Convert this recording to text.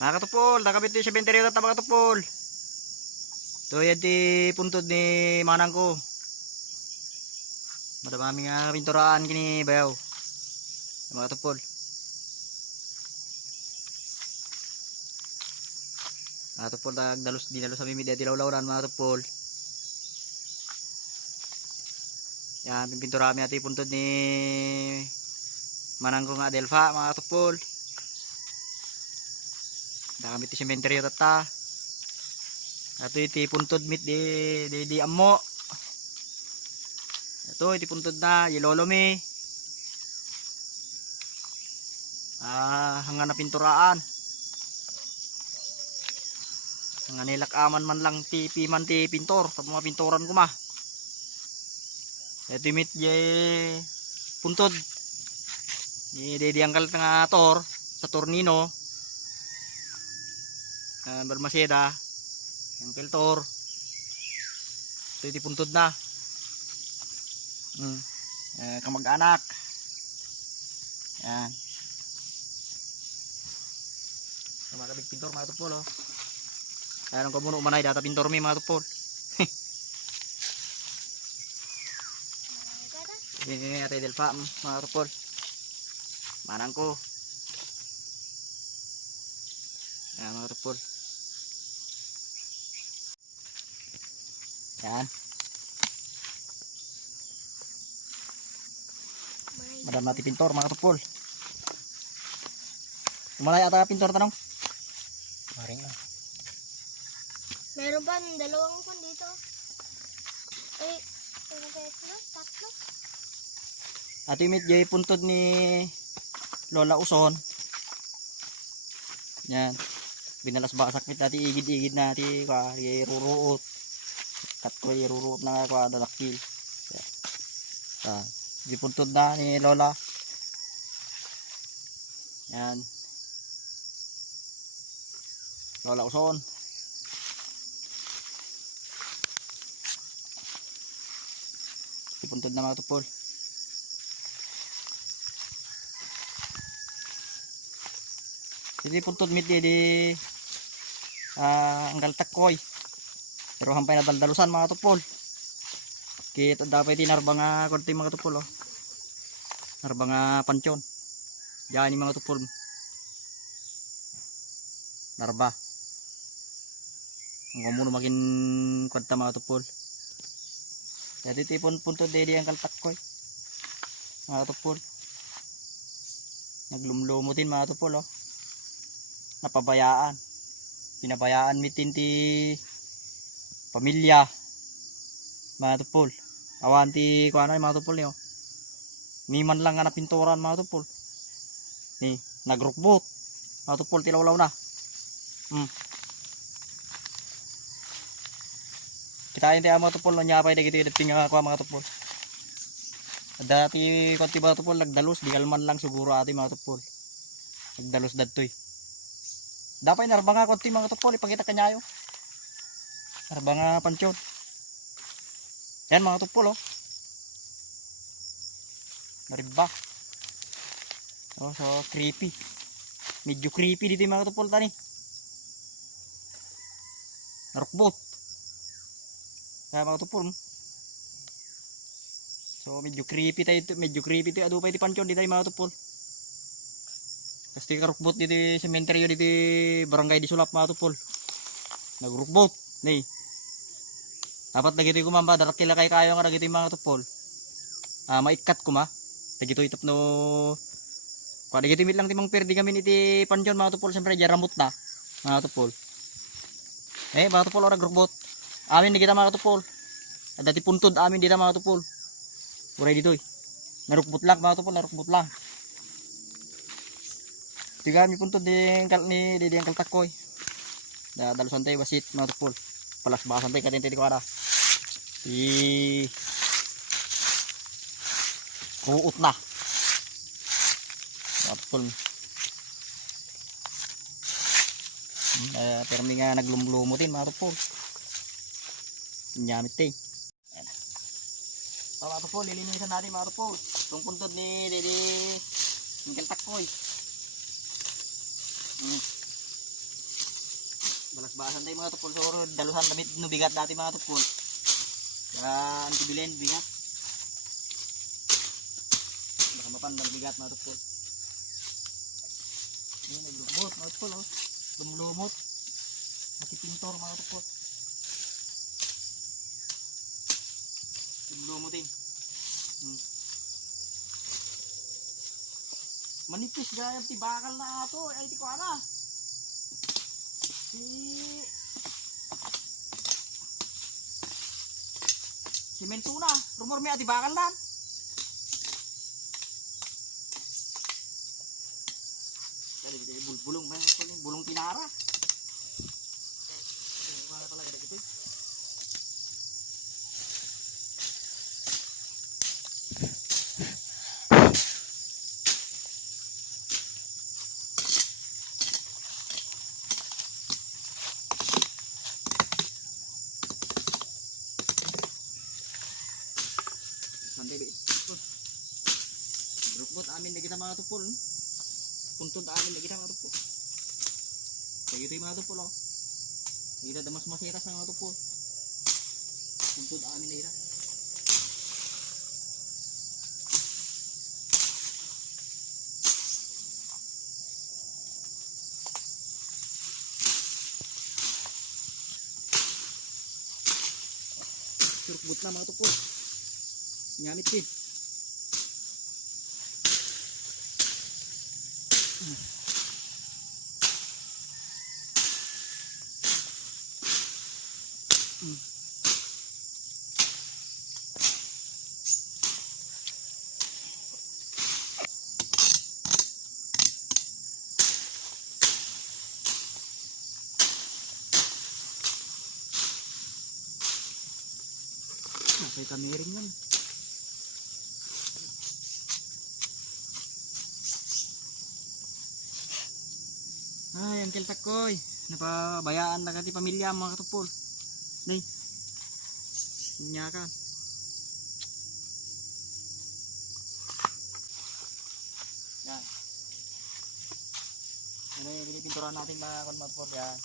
Mga katupol, nakabit yung sementeryo na mga katupol. Ito yan di puntod ni manang ko. Madamami nga pinturaan kini bayaw. Mga katupol. Mga katupol, nagdalos, dinalos sa mimi dati lawlawran mga katupol. Yan, pimpintura kami natin puntod ni manang ko nga Delfa mga katupol. Dami ti sementeryo tata. Ato iti puntod mit di di, di amo. Ito iti puntod na ilolo mi. Ah, hanggang na pinturaan. Hanggang nilakaman man lang ti piman ti pintor sa mga pinturan ko ma. Ito mit di puntod. Di di di angkal nga tor sa tornino uh, Balmaceda yung filter ito yung puntod na. Hmm. uh, kamag-anak. Yan. So, mga kabig pintor mga tupol oh. kaya nung kamuno umanay data pintor mi mga tupol. Ini atay delfa mga tupol. Manang ko. Yan mga tupol Yan. Madam natin pintor mga kapul. Kumalay ata pintor tanong. Maring ah. Meron pa dalawang pan dito. Eh, ano ba ito? Tatlo? Ati mit jay puntod ni Lola Uson. Yan. Binalas basak mit nati igid-igid nati ka ruruot. Kat ko iruruot na ko dadakil. Yan. Di puntod na ni Lola. Yan. Lola Uson. Di puntod na mga tupol. Jadi puntod mit di di ah anggal takoy. Pero hampay na daldalusan mga tupol. Kita dapat tinarba nga konti mga tupol oh. Narba nga pansyon. Yan yung mga tupol. Narba. Ang kumuno magin kwanta mga tupol. Jadi tipon puntod di di anggal takoy. Mga tupol. Naglumlumutin mga tupol oh napabayaan pinabayaan mitin ti pamilya. Mga tupol. Awan ti kuana mga tupol niyo ni man lang nga napinturan mga tupol. Ni nagrukbot mga tupol tilawlaw na. Kitain ti ang mga tupol no nyapay na gito yung nga kuha mga tupol. Dati konti mga tupol nagdalos di kalman lang siguro ati mga tupol. Nagdalos dadtoy dapat narba nga konti mga tupol ipakita kanyayo. Narba nga pansyon. Yan mga tupol oh. Narba. Oh, so creepy. Medyo creepy dito yung mga tupol tani. Narukbot. Kaya mga tupol. hmm. So medyo creepy tayo, medyo creepy tayo. Ado pa iti pansyon dito yung mga tupol. Kasi karukbot dito yung sementeryo dito barangay di sulap mga tupol. Nagrukbot. Nay. Dapat lagi ito kumamba. Darat kila kay kayo nga yung mga tupol. Ah, maikat kuma. Lagi ito itap no. Kung lagi ito lang timang perdi kami iti pansyon mga tupol. Siyempre jaramot na. Mga tupol. Eh, mga tupol orang grukbot. Amin kita mga tupol. Dati puntod amin dito mga tupol. Uray dito eh. Narukbot lang mga tupol. Narukbot lang. Tiga mi punto di ni di di angkal takoy. Da dalusan tay basit mga tupol. Palas bahasan tay katin tay ko ara. Di Kuut na. Hmm, Eh, pero may nga naglumlumutin mga tupol. Nyamit tay. Ayan na. So, mga tupol, lilinisan natin mga tupol. Itong puntod ni Dede Angkal Takoy. Balasbasan tayo mga tupol. So, daluhan damit no bigat dati mga tupol. Kaya antibilen bigat. Baka mapan ng bigat mga tupol. Ayan, naglumot mga tupol oh. Lumlumot. Nakipintor mga tupol. Lumlumot eh. Hmm. Manipis gaya ti bakal na ato. Ay ti ko ana. Si Simento na. Rumor may ati bakal na. Dali di bulbulong may bulong tinara. Amin na mga tupol. Puntod amin na kita mga tupol. Kaya ito yung mga tupol oh. Kita damas masiras ng mga tupol. Puntod amin na kita. Na mga tupol. Nyamit kid. Nasa kami rin yan. Ay, Uncle Takoy. Napabayaan na kati pamilya mga katupol. Nay. Nyakan. Yan. Yan na yung pinipinturan natin mga konmatpor yan.